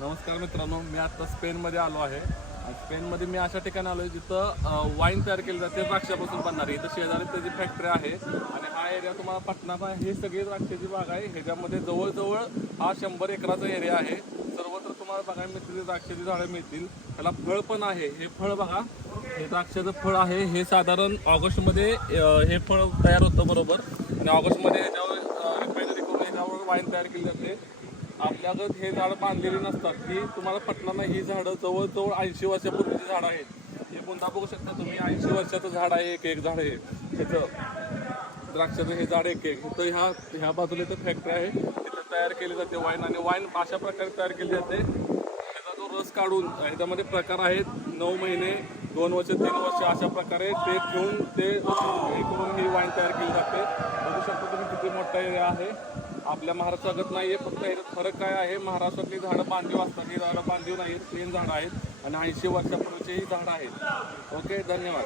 नमस्कार मित्रांनो, मी आता स्पेनमध्ये आलो आहे. आणि स्पेनमध्ये मी अशा ठिकाणी आलो आहे जिथं वाईन तयार केली जाते द्राक्षापासून बनणारी. इथं शेजारी त्याची फॅक्टरी आहे आणि हा एरिया तुम्हाला पटणार हे सगळी द्राक्षाची बाग आहे. ह्याच्यामध्ये जवळजवळ हा 100 एकराचा एरिया आहे. सर्वत्र तुम्हाला बघायला मिळतील द्राक्षाची झाडं मिळतील. त्याला फळ पण आहे. हे फळ बघा, हे द्राक्षाचं फळ आहे. हे साधारण ऑगस्टमध्ये हे फळ तयार होतं बरोबर. आणि ऑगस्टमध्ये ह्याच्यावर रिफायनरी करून ह्याच्यावर वाईन तयार केली जाते. आपल्याकडे हे झाडं बांधलेली नसतात. ही तुम्हाला पटणार नाही, ही झाडं जवळजवळ 80 वर्षापूर्वीची झाडं आहेत. हे पुन्हा बघू शकता तुम्ही, 80 वर्षाचं झाड आहे. एक झाड आहे त्याचं द्राक्षाचं. हे झाड एक इथं ह्या बाजूला इथं फॅक्टरी आहे. तिथं तयार केली जाते वाईन. आणि वाईन अशा प्रकारे तयार केली जाते. त्याचा जो रस काढून ह्याच्यामध्ये प्रकार आहेत. 9 महिने, 2 वर्ष, 3 वर्ष अशा प्रकारे ते ठेवून ते हे करून ही वाईन तयार केली जाते. बघू शकता तुम्ही किती मोठा एरिया आहे. आपल्या महाराष्ट्रागत नाही आहे. फक्त ह्याच्यात फरक काय आहे, महाराष्ट्रातली झाडं बांधीव असतात. ही झाडं बांधीव नाहीत, प्लेन झाडं आहेत आणि 80 वर्षापूर्वीची ही झाडं आहेत. ओके, धन्यवाद.